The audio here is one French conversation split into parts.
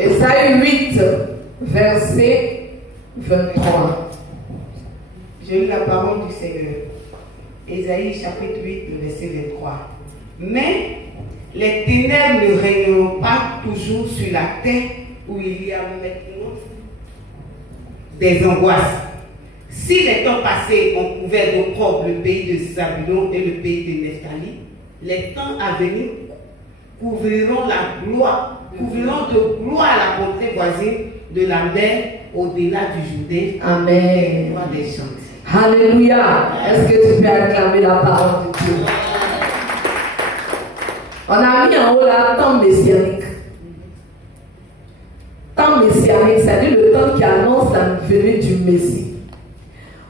Ésaïe 8, verset 23. J'ai eu la parole du Seigneur. Ésaïe chapitre 8, verset 23. Mais les ténèbres ne régneront pas toujours sur la terre où il y a maintenant des angoisses. Si les temps passés ont couvert d'opprobre le pays de Zabulon et le pays de Nephtali, les temps à venir couvriront de gloire la contrée voisine de la mer au-delà du Jourdain. Amen. Des chantiers. Alléluia. Est-ce que tu peux acclamer la parole de Dieu? On a mis en haut là temps messianique. Temps messianique, c'est-à-dire le temps qui annonce la venue du Messie.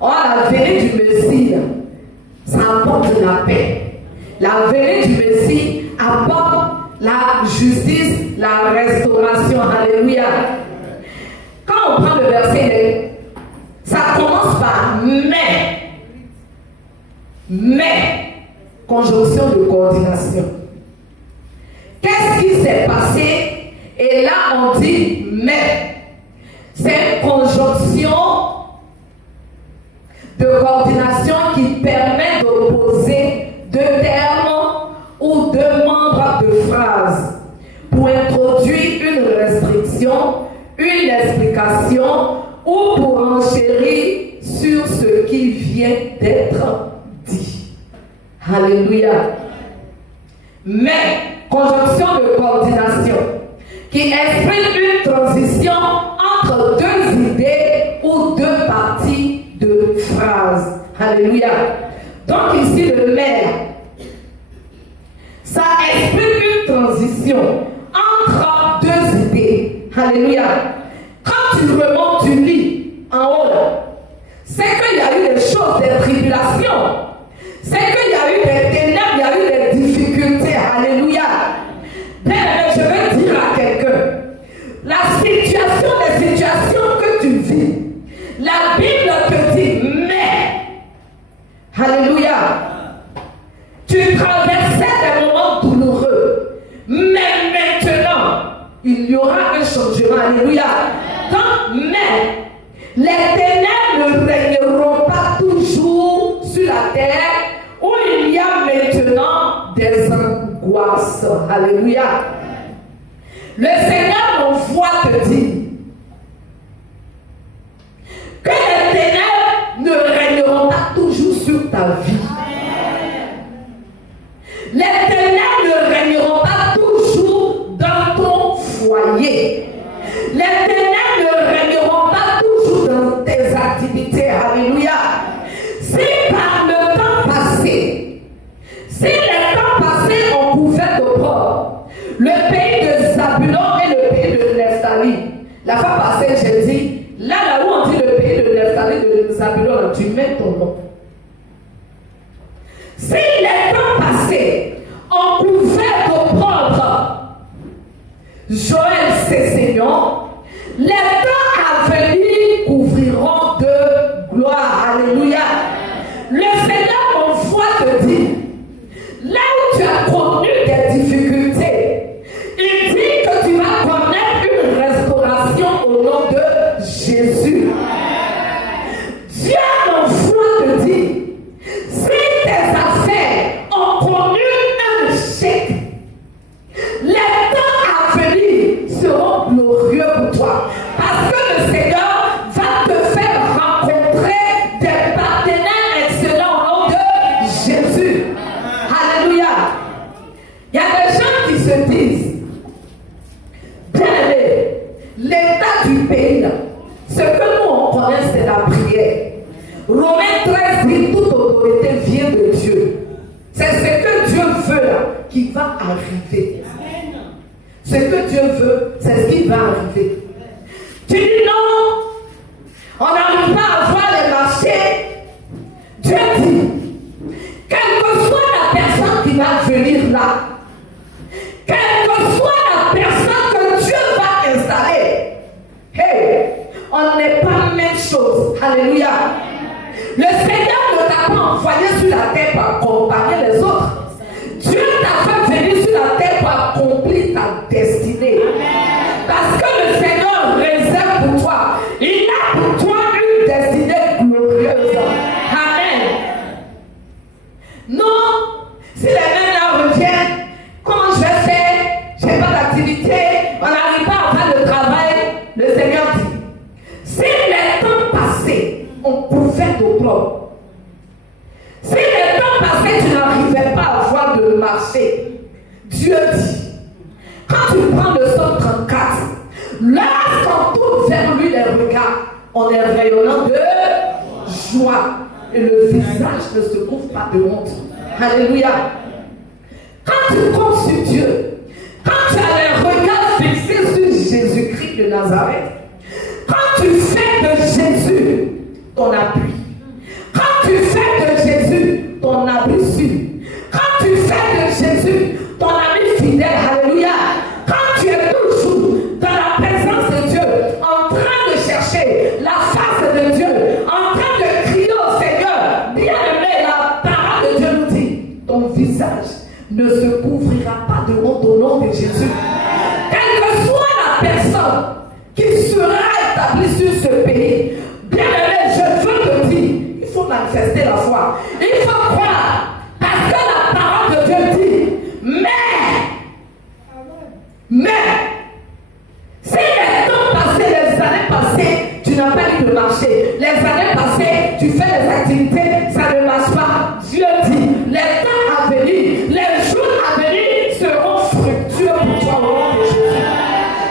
Or, la venue du Messie, là, ça apporte la paix. La venue du Messie apporte la justice, la restauration. Alléluia. Quand on prend le verset, ça commence par mais, conjonction de coordination. Qu'est-ce qui s'est passé? Et là, on dit mais. C'est une conjonction de coordination qui permet d'opposer deux termes ou deux membres de phrase pour introduire une restriction, une explication ou pour enchérir sur ce qui vient d'être dit. Alléluia. Mais, conjonction de coordination qui exprime une transition entre deux idées ou deux parties de phrases. Alléluia. Donc ici le mais, ça exprime une transition entre deux idées. Alléluia. Quand tu remontes, tu lis en haut là, c'est qu'il y a eu des choses, des tribulations. C'est qu'il y a eu des ténèbres, il y a eu des difficultés. Alléluia. Bien, je veux dire à quelqu'un, la situation, les situations que tu vis, la Bible te dit, mais, alléluia, tu traversais des moments douloureux, mais maintenant, il y aura un changement. Alléluia. Donc, mais, les ténèbres ne régneront pas toujours sur la terre où il y a maintenant des angoisses. Alléluia. Le Seigneur m'envoie te dire que les ténèbres ne régneront pas toujours sur ta vie. Les ténèbres ne régneront pas toujours dans ton foyer. Les ténèbres ne régneront pas toujours dans tes activités. Alléluia. Si par le temps passé, si les temps passés ont couvert d'opprobre le pays de Zabulon et le pays de Nephtali, la fois passée j'ai dit, là où on dit le pays de Nephtali, de Zabulon, tu mets ton nom. Si les temps passés ont couvert d'opprobre Joël Cessignon, les temps à venir couvriront de gloire. Alléluia. Le Seigneur m'envoie te dire, là où tu as connu des difficultés, il dit que tu vas connaître une restauration au nom de Jésus. Dieu m'envoie te dire, si tes affaires ont connu un échec, les temps à venir seront glorieux pour toi. Parce que le Seigneur va te faire rencontrer des partenaires excellents au nom de Jésus. Alléluia. Il y a des gens qui se disent, bien aimé, l'état du pays, là, ce que nous on connaît, c'est la prière. Romains 13 dit, toute autorité vient de Dieu. C'est ce que Dieu veut là, qui va arriver. Ce que Dieu veut, c'est ce qui va arriver. Tu dis non, on n'arrive pas à voir les marchés. Dieu dit, quelle que soit la personne qui va venir là, quelle que soit la personne que Dieu va installer, hey, on n'est pas la même chose. Alléluia. Le Seigneur ne t'a pas envoyé sur la terre pour accompagner les autres. Dieu t'a fait venir sur la terre pour accomplir ta destinée. Parce que tu prends le psaume 34, lorsqu'on tourne vers lui les regards, on est rayonnant de joie. Et le visage ne se couvre pas de honte. Alléluia. Quand tu comptes sur Dieu, quand tu as les regards fixés sur Jésus-Christ de Nazareth, quand tu fais de Jésus ton appui, quand tu fais de Jésus ton abri sûr, quand tu fais de Jésus ton ami fidèle, alléluia, quand tu es toujours dans la présence de Dieu, en train de chercher la face de Dieu, en train de crier au Seigneur, bien aimé, la parole de Dieu nous dit, ton visage ne se couvrira pas de honte au nom de Jésus. Quelle que soit la personne qui sera établie sur ce pays, bien aimé, je veux te dire, il faut manifester la foi. Il faut croire, parce que la parole de Dieu dit, mais, si les temps passés, les années passées, tu n'as pas eu de marché, les années passées, tu fais des activités, ça ne marche pas. Dieu dit, les temps à venir, les jours à venir seront fructueux pour toi au nom de Jésus.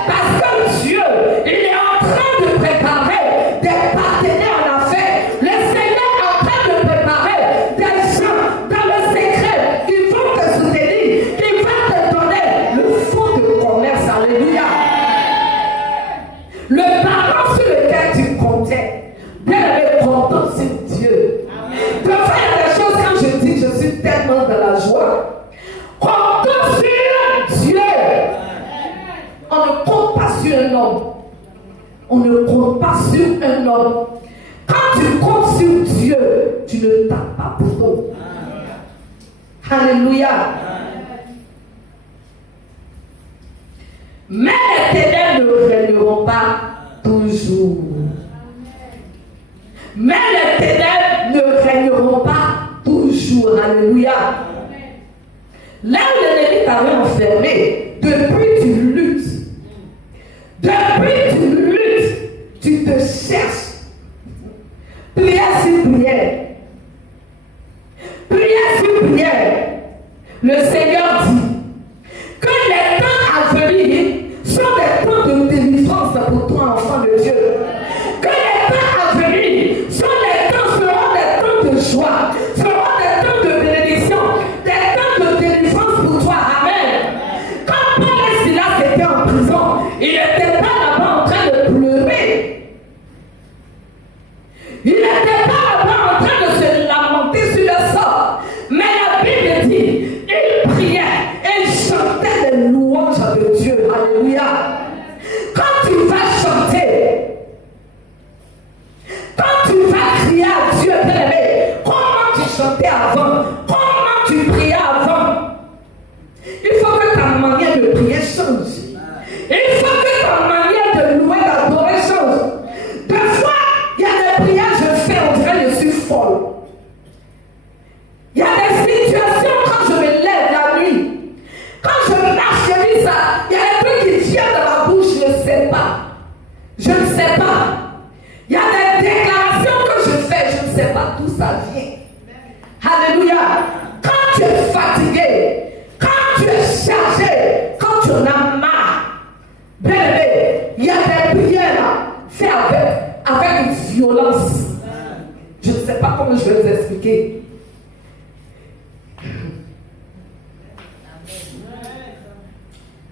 Parce que Dieu, il est en train de préparer des partenaires en affaires. Le Seigneur est en train de préparer des gens dans le secret qui vont te soutenir, qui vont te donner le fonds de commerce. Alléluia. Le parent sur lequel tu comptais, bien aimé, comptant sur Dieu. De faire des choses quand je dis, je suis tellement dans la joie. Comptons sur Dieu. On ne compte pas sur un homme. On ne compte pas sur un homme. Quand tu comptes sur Dieu, tu ne tapes pas pour toi. Alléluia. Mais les ténèbres ne régneront pas toujours. Mais les ténèbres ne régneront pas toujours. Alléluia. Là où l'ennemi t'avait enfermé, depuis tu luttes. Depuis tu luttes, tu te cherches. Prière sur prière. Prière sur prière. Le Seigneur dit que les temps à venir sont des temps de délivrance pour toi, enfant de Dieu. Que les temps à venir seront des temps de joie, seront des temps de bénédiction, des temps de délivrance pour toi. Amen. Quand Paul et Silas étaient en prison, il n'était pas là-bas en train de pleurer. Il n'était pas là-bas en train de se lamenter sur le sort. Mais la Bible dit, il priait et il chantait les louanges de Dieu. Alléluia. Quand tu vas chanter, quand tu vas crier à Dieu, bien-aimé, comment tu chantais avant, comment tu priais avant, il faut que ta manière de prier change. Il faut que ta manière de louer, d'adorer change. Des fois, il y a des prières que je fais, on dirait que je suis folle. Il y a des situations quand je me lève la nuit, quand je marche, je dis ça, il y a des trucs qui viennent dans ma bouche, je ne sais pas. Je ne sais pas. Il y a des déclarations que je fais, je ne sais pas d'où ça vient. Alléluia. Quand tu es fatigué, quand tu es chargé, quand tu en as marre, bébé, il y a des prières faites avec une violence. Je ne sais pas comment je vais vous expliquer.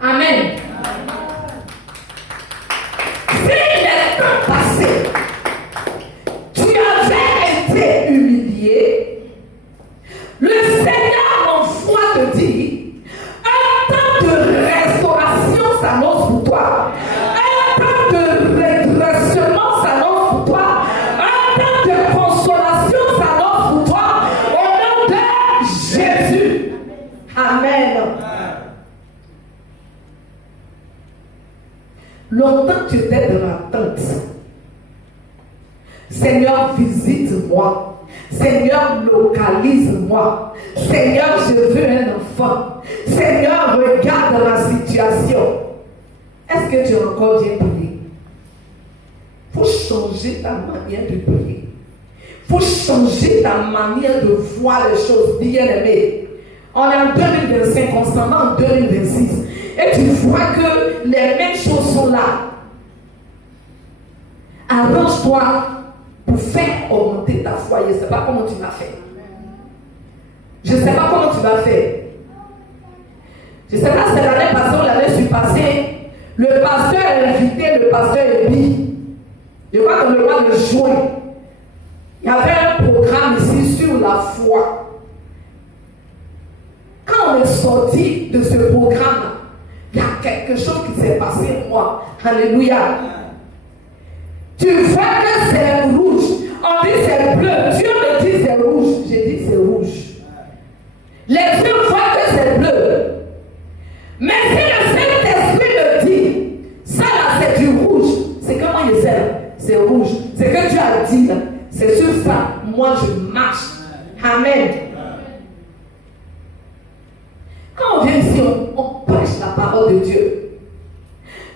Amen. Si les temps passés, tu avais été humilié, le Seigneur m'envoie te dire, un temps de restauration s'annonce pour toi. Un temps de redressement s'annonce pour toi. Un temps de consolation s'annonce pour toi. Au nom de Jésus. Amen. Longtemps tu étais dans l'attente. Seigneur, visite-moi. Seigneur, localise-moi. Seigneur, je veux un enfant. Seigneur, regarde ma situation. Est-ce que tu as encore bien prié? Il faut changer ta manière de prier. Il faut changer ta manière de voir les choses, bien aimées. On est en 2025, on s'en va en 2026. et tu vois que les mêmes choses sont là, arrange-toi pour faire augmenter ta foi. Je ne sais pas comment tu vas faire. Je ne sais pas comment tu vas faire. Je ne sais pas si l'année passée ou l'année surpassée, le pasteur a invité le pasteur Ebi. Je crois que le mois de juin, il y avait un programme ici sur la foi. Quand on est sorti de ce programme, il y a quelque chose qui s'est passé en moi. Alléluia. Tu vois que c'est rouge. On dit c'est bleu. Dieu me dit c'est rouge. J'ai dit c'est rouge. Les yeux voient que c'est bleu. Mais si le Saint-Esprit me dit, ça là c'est du rouge, c'est comment il sait? C'est rouge. C'est que Dieu a dit là. C'est sur ça, moi je marche. Amen. Quand on vient ici, on prêche la parole de Dieu.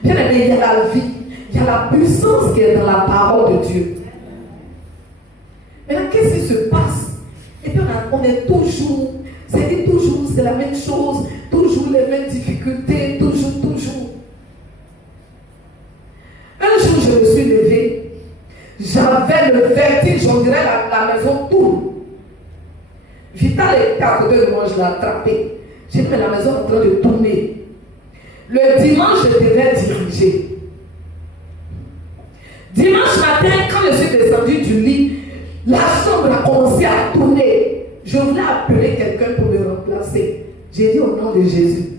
Bien aimé, il y a la vie, il y a la puissance qui est dans la parole de Dieu. Maintenant, qu'est-ce qui se passe? Et puis on est toujours, c'est la même chose, toujours les mêmes difficultés, toujours. Un jour, je me suis levée, j'avais le vertige, on dirait la maison tourne. Vital était à côté de moi, je l'ai attrapé. J'ai fait la maison en train de tourner. Le dimanche, je devais diriger. Dimanche matin, quand je suis descendue du lit, la chambre a commencé à tourner. Je voulais appeler quelqu'un pour me remplacer. J'ai dit au nom de Jésus,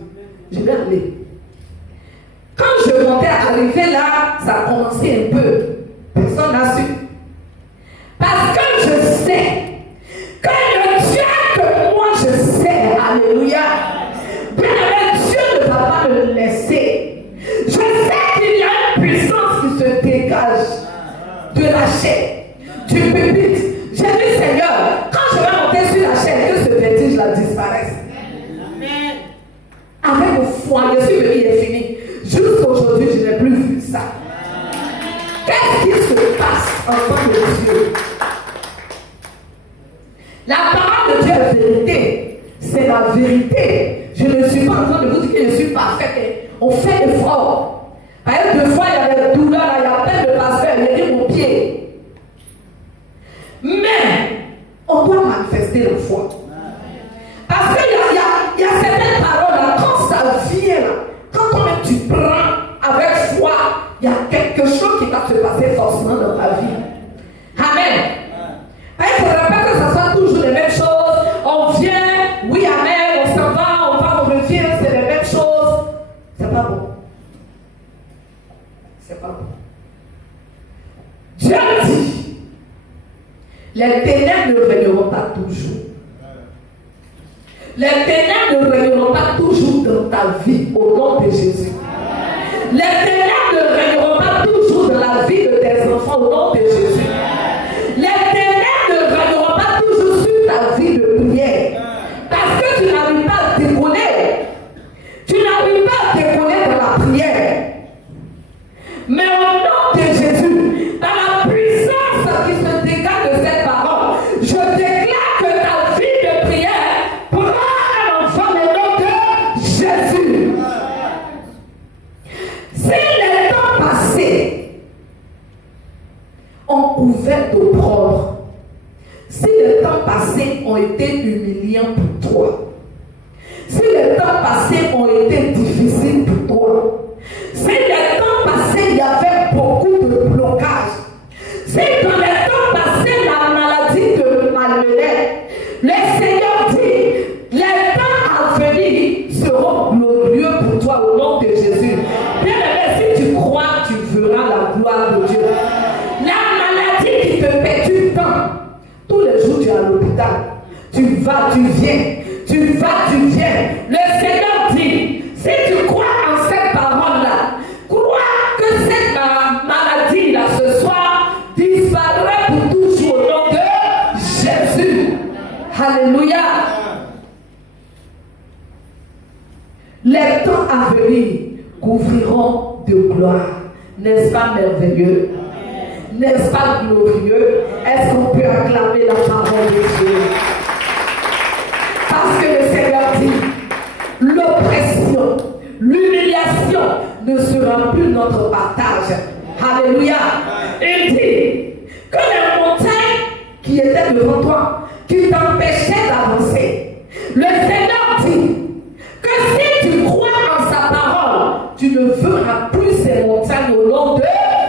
je vais aller. Quand je montais à arriver là, ça a commencé un peu. Personne n'a su. Parce que je sais que le Dieu que moi je sais, alléluia, bien Dieu ne va pas me laisser. Je sais qu'il y a une puissance qui se dégage de la chair, du pupitre. J'ai dit Seigneur, quand je vais monter sur la chair, que ce vertige là disparaisse. Avec le foi, je suis venu, il est fini. Jusqu'aujourd'hui, je n'ai plus vu ça. Qu'est-ce qui se passe en tant que Dieu? La parole de Dieu est vérité. C'est la vérité. Je ne suis pas en train de vous dire que je suis parfaite. On fait effort. Par exemple, 2 fois, il y avait des douleurs, il y a plein de pasteurs, il y a mon pied. Mais, on doit manifester la foi. Parce qu'il y a certaines paroles là, quand ça vient là, quand toi-même tu prends avec foi, il y a quelque chose qui va se passer forcément dans ta vie. Amen. Il ne faudra pas que ça soit toujours les mêmes choses. On vient, oui, amen, on s'en va, on revient, c'est les mêmes choses. C'est pas bon. C'est pas bon. Dieu dit, les ténèbres ne régneront pas toujours. Les ténèbres ne régneront pas toujours dans ta vie au nom de Jésus. Les ténèbres ne régneront pas toujours dans la vie de tes enfants au nom de Jésus. Les ténèbres ne régneront pas toujours sur ta vie de prière. Parce que tu n'arrives pas à décoller. Tu n'arrives pas à décoller dans la prière. Mais au nom de Jésus, dans la puissance qui se dégage de cette parole, je déclare que ta vie de prière prend un enfant au nom de Jésus. Si les temps passés ont couvert d'opprobre, si les temps passés ont été humiliants pour toi, si les temps passés ont été difficiles pour toi, si les temps passés il y avait beaucoup de blocages, si dans les temps passés la maladie te malmenait, le Seigneur dit, les temps à venir seront glorieux pour toi au nom de Jésus. Bien-aimé, si tu crois, tu verras la gloire de Dieu. La maladie qui te perturbe tant, tous les jours tu es à l'hôpital, tu vas, tu viens, tu vas, tu viens. Le Seigneur dit, si tu crois en cette parole-là, crois que cette maladie-là ce soir disparaît pour toujours au nom de Jésus. Alléluia. Les temps à venir couvriront de gloire. N'est-ce pas merveilleux? N'est-ce pas glorieux? Est-ce qu'on peut acclamer la parole de Dieu? Parce que le Seigneur dit, l'oppression, l'humiliation, ne sera plus notre partage. Alléluia. Il dit que les montagnes qui étaient devant toi, qui t'empêchaient d'avancer, le Seigneur dit que si tu crois en sa parole, tu ne feras plus ces montagnes au nom de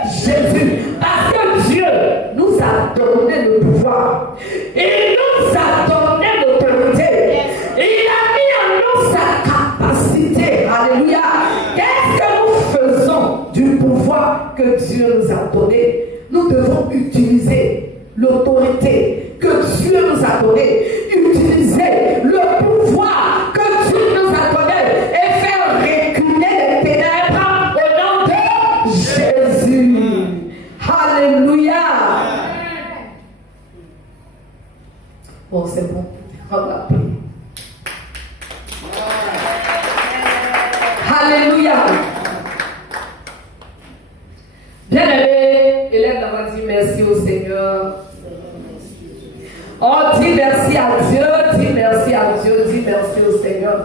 Jésus. Parce que Dieu nous a donné le pouvoir. Il nous a donné l'autorité. Il a mis en nous sa capacité. Alléluia. Qu'est-ce que nous faisons du pouvoir que Dieu nous a donné? Nous devons utiliser l'autorité que Dieu nous a donnée. Utiliser le pouvoir que Dieu nous a donné et faire reculer les ténèbres au nom de Jésus. Alléluia. Bon, c'est bon. On va prier. Alléluia. Bien-aimé, Hélène a dit merci au Seigneur. Oh, dis merci à Dieu, dis merci à Dieu, dis merci au Seigneur.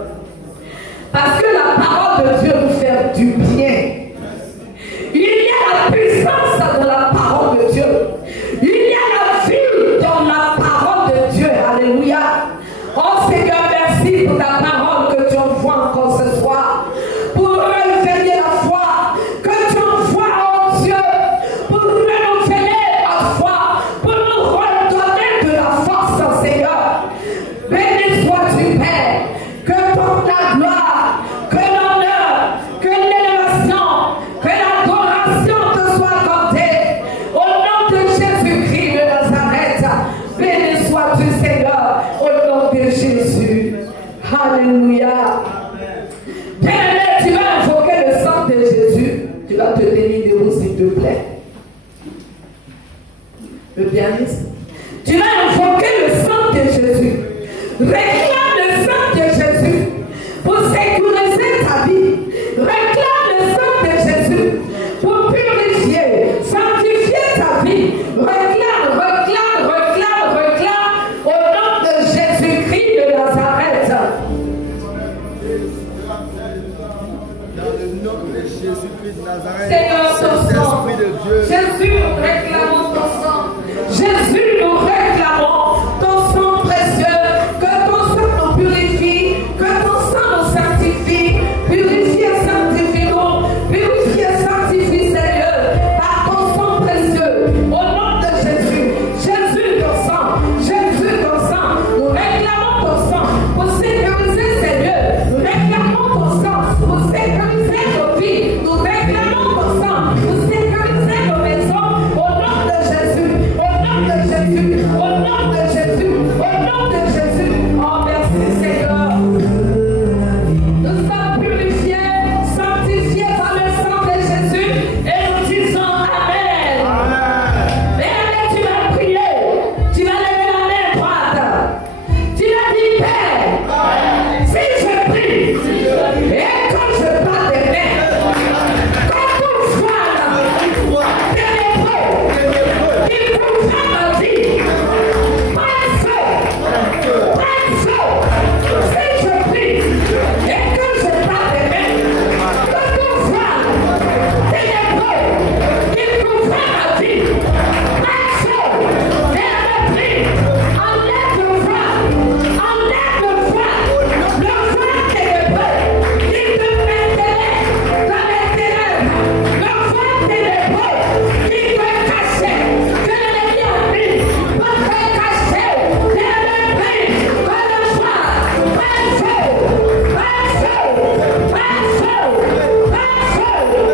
Parce que la parole de Dieu nous fait du bien. Il y a la puissance de la parole de Dieu. Il y a la vie dans la parole de Dieu. Alléluia. Oh Seigneur, merci pour ta parole que tu envoies encore ce soir. Pour réveiller la foi que tu envoies, oh Dieu. Pour renouveler la foi. Pour nous redonner de la force, Seigneur. Béni sois-tu, Père. Que toute la gloire, que l'honneur, que l'élévation, que l'adoration te soit accordée. Au nom de Jésus-Christ de Nazareth. Béni sois-tu, Seigneur. Au nom de Jésus. Alléluia. Bien-aimé, tu vas invoquer le sang de Jésus. Tu vas te tenir debout, s'il te plaît. Le pianiste. Tu vas invoquer le sang de Jésus. Réclame le sang de Jésus pour sécuriser ta vie. Réclame le sang de Jésus pour purifier, sanctifier ta vie. Réclame, réclame, réclame, réclame au nom de Jésus-Christ de Nazareth. Dans le nom de Jésus-Christ de Nazareth, Seigneur, ton sang. Saint-Esprit de Dieu. Jésus, nous réclamons ton sang. Jésus, nous réclamons ton sang précieux. Que ton sang nous purifie. Que ton sang nous sanctifie. Purifie et sanctifie-nous. Purifie et sanctifie, Seigneur. Par ton sang précieux. Au nom de Jésus. Jésus, ton sang. Jésus, ton sang. Nous réclamons ton sang pour sécuriser, Seigneur. Nous réclamons ton sang pour sécuriser nos vies. Nous réclamons ton sang pour sécuriser nos maisons. Au nom de Jésus. Au nom de Jésus. Au nom de Jésus. Au nom de Jésus. Oh, merci, Seigneur. Nous sommes purifiés, sanctifiés par le sang de Jésus et nous disons Amen. Et tu vas prier, tu vas lever la main droite. Tu vas dire Père, si je prie et quand je bats des mains, quand tout voile, ténébreux, il couvre ma vie. Prends feu, si je prie et que je bats des mains, que tout voile, ténébreux, il couvre ma vie. Prends feu, enlève le voile, le voile ténébreux, qui te maintenait dans les ténèbres, le voile ténébreux, qui te cachait, que l'ennemi a mis, pour te cacher, ténébreux, que le voile, prends feu,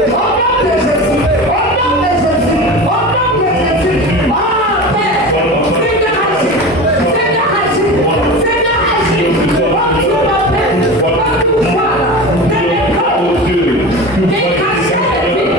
au nom de Jésus, au nom de Jésus, au nom de Jésus, oh Père, Seigneur agis, Seigneur agis, Seigneur agis, oh Dieu mon Père, oh tout voile, ténébreux, qui cachait les vies,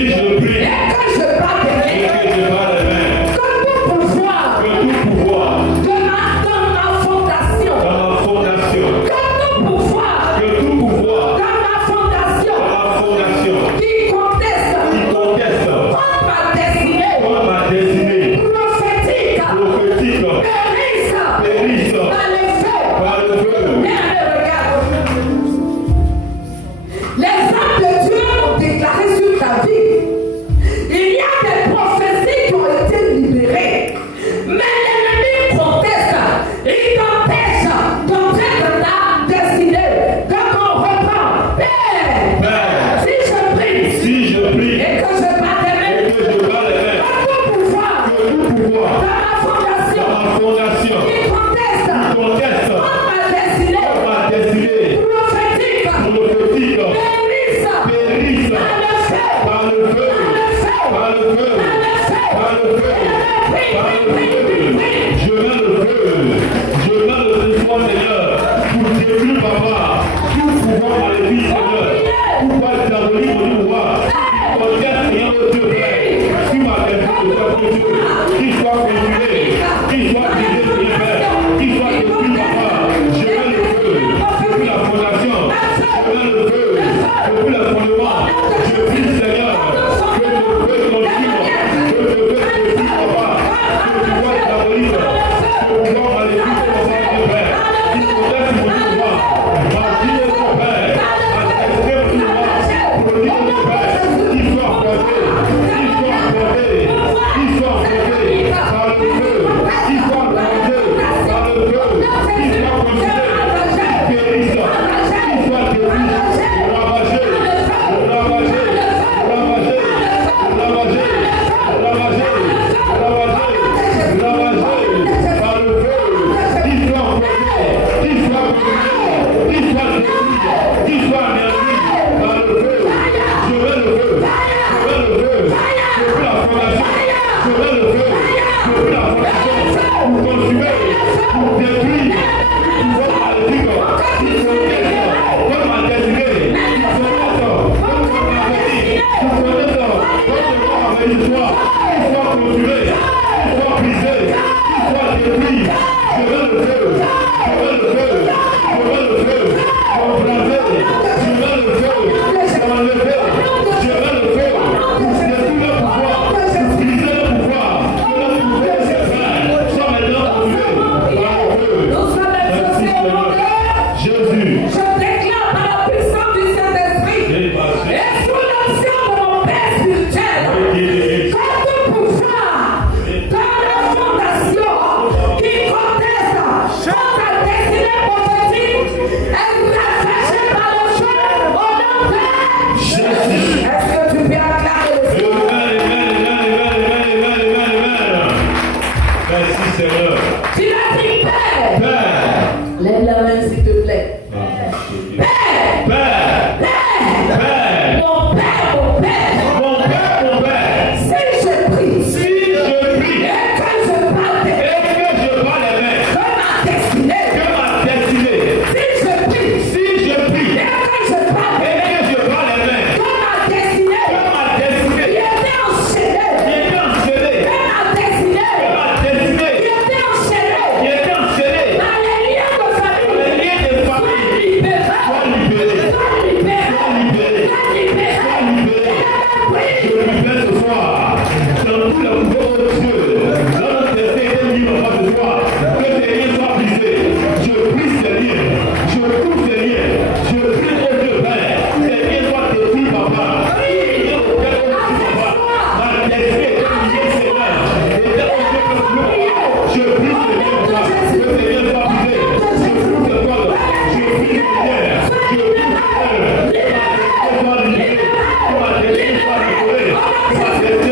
Si je prie et que je bats des et mains, que je bats les mains, que tout pouvoir que tout pouvoir dans ma fondation, dans ma fondation, que tout pouvoir que tout pouvoir dans ma fondation dans ma fondation qui conteste qui conteste contre ma destinée contre ma destinée prophétique prophétique périsse périsse par le feu. par le feu. Regardez, regarde. Les hommes de Dieu ont déclaré sur ta vie. Il y a des prophéties qui ont été libérées. Mais l'ennemi proteste. Il t'empêche d'entrer dans ta destinée. Donc on reprend. Père, Père, si je prie si je prie et que je bats des mains, et que je bats les mains, que tout pouvoir que tout pouvoir dans ma fondation dans ma fondation qui conteste conteste contre ma destinée contre ma destinée prophétique prophétique périsse périsse par le feu. par le feu, par le feu, par le feu, par le feu. Je mets le feu, je mets le feu, Seigneur, pour détruire, papa, tout pouvoir dans les vies, Seigneur, pouvoir diabolique au pouvoir, conteste, Seigneur, le Dieu Père, sur ma destinée, qu'il soit conjuré, qu'il soit brisé, Seigneur Père, qu'il soit détruit, papa. Je mets le feu, depuis la fondation, je mets le feu, depuis le fondement, je prie, Seigneur, que le feu consume, que le feu détruise, papa, que tu vois diabolique, que tu vois maléfique, papa, Dieu Père, qui conteste mon pouvoir, ma vie de mon Père, ma destinée de mon pouvoir, produit de mon Père, qu'il soit porté, qu'il soit porté, qu'il soit porté par le feu, qu'il soit porté par le feu, qu'il soit conduit, qu'il périsse, qu'il soit détruit, ravagé, ravagé, ravagé, ravagé, ravagé, ravagé, ravagé par le feu, qu'il soit porté, qu'il soit conduit, qu'il soit détruit, qu'il soit anéanti par le feu. Je veux le feu, je veux le feu, je veux la fondation, je veux le feu, je veux la fondation pour consumer, pour détruire, pour pouvoir maléfique, qui conteste contre ma destinée, qui conteste contre ma vie, qui conteste contre ma bénédiction, qui soit consumé, qui soit brisé, qui soit détruit. Je veux le feu, je veux le feu, je veux le feu, embraser, je veux le feu, enlever, je veux le feu, pour détruire le pouvoir, pour briser le pouvoir, que le pouvoir de ses frères soit maintenant consumé par le feu. Merci Seigneur. Jésus. Je déclare par la puissance du Saint-Esprit et sous l'action de mon Père spirituel que tout pouvoir dans la fondation qui conteste contre la destinée prophétique est ravagé par le feu au nom de Jésus. Est-ce que tu peux acclamer le Seigneur? Merci Seigneur. Tu l'as dit, Père. Père. Lève la main s'il te plaît. Père. Père. Père. Père. Mon Père, mon Père. Mon Père, mon Père. Si je prie. Si je prie Et que je parle des et que je bats les mains, que ma destinée. que ma destinée, Si je prie. si je prie Et que je parle et des que je bats les mains, que ma destinée. que ma destinée, Qui était enchaînée. qui était enchaînée, Que ma destinée. que ma destinée, Qui était enchaînée. qui était enchaînée, Par les liens de famille. les liens de famille, Sois libéré. sois libéré, Sois libéré. sois libéré, Sois libéré. sois libéré. Oui. Je libère ce soir, dans tout le pouvoir de Dieu, dans notre destin est libre par ce soir, que tes liens soient brisés. Je brise ces liens, je coupe ces liens, je prie au Dieu Père, ces liens soient détruits, papa. Les liens auxquels on est dit, papa, dans le destin est lié, Seigneur, et dans le Dieu de gloire, je brise ces liens, papa, que ces liens soient brisés. Je coupe ces cordes, je brise ces liens, je coupe ces liens, que ma destinée soit libérée, que ma destinée soit libérée, que ma destinée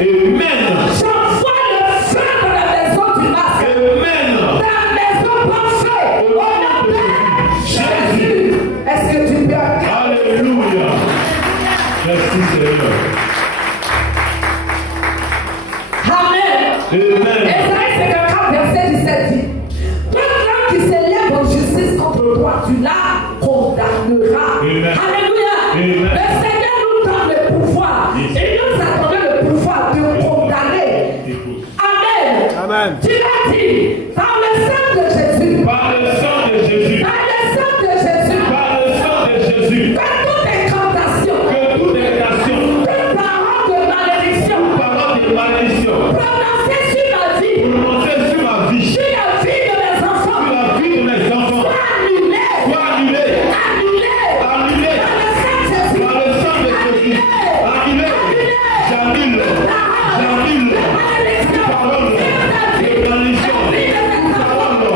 Amen. J'envoie le feu dans la maison du masque. Amen. Ta maison prend feu. Au nom de Jésus. Est-ce que tu peux acclamer? Alléluia. Merci Seigneur. Amen. Amen. Ésaïe 54, verset 17 dit: toute langue qui s'élève en justice contre toi, tu la condamneras. Amen. Alléluia. Amen. Le Seigneur nous donne le pouvoir. Yes. Il nous a donné le pouvoir de condamner. Amen. Amen. Tu l'as dit par le sang de Jésus. Par le sang de Jésus. Par le sang de Jésus. Par le sang de Jésus. Que toute incantation. Que toute incantation. Toute parole de malédiction. Parole de malédiction. Prononcée sur ma vie. Prononcée sur ma vie. Sur la vie de mes enfants. Sur la vie de mes enfants. Soit annulée. Soit annulée. Annulée. Annulée. Par le sang de Jésus. Par le sang de Jésus. Annulée. J'annule. J'annule. Malédiction. Parole de malédiction. Parole de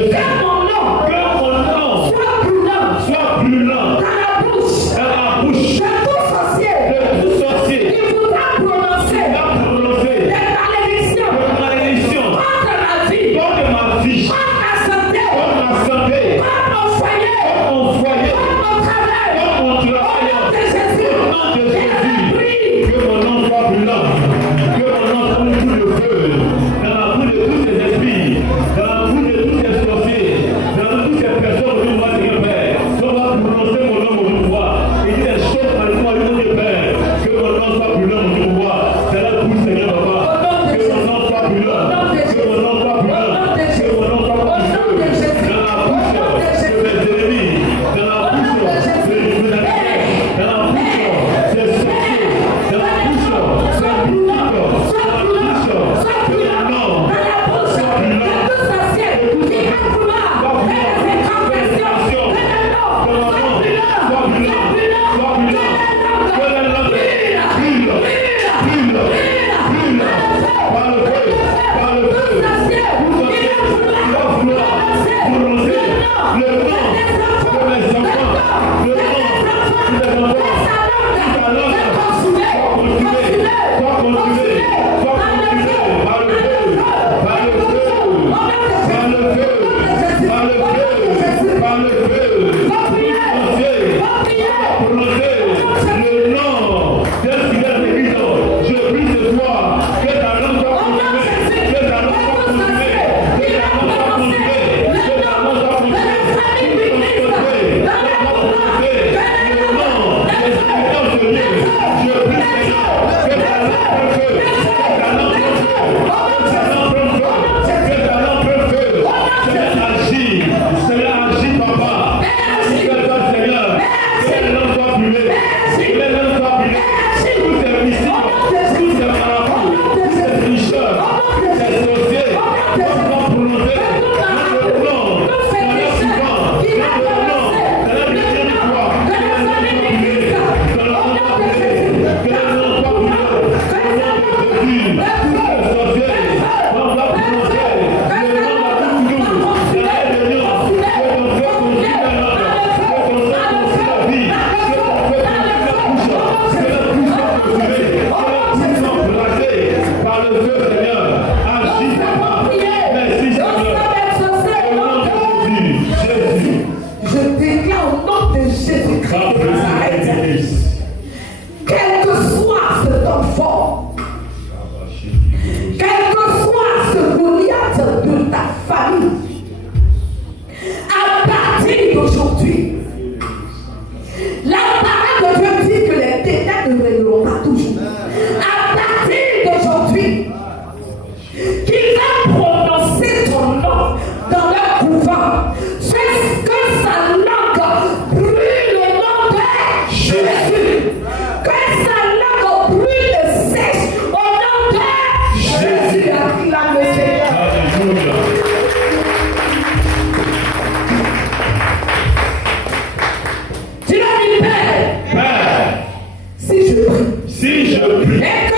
Que mon nom Si je prie,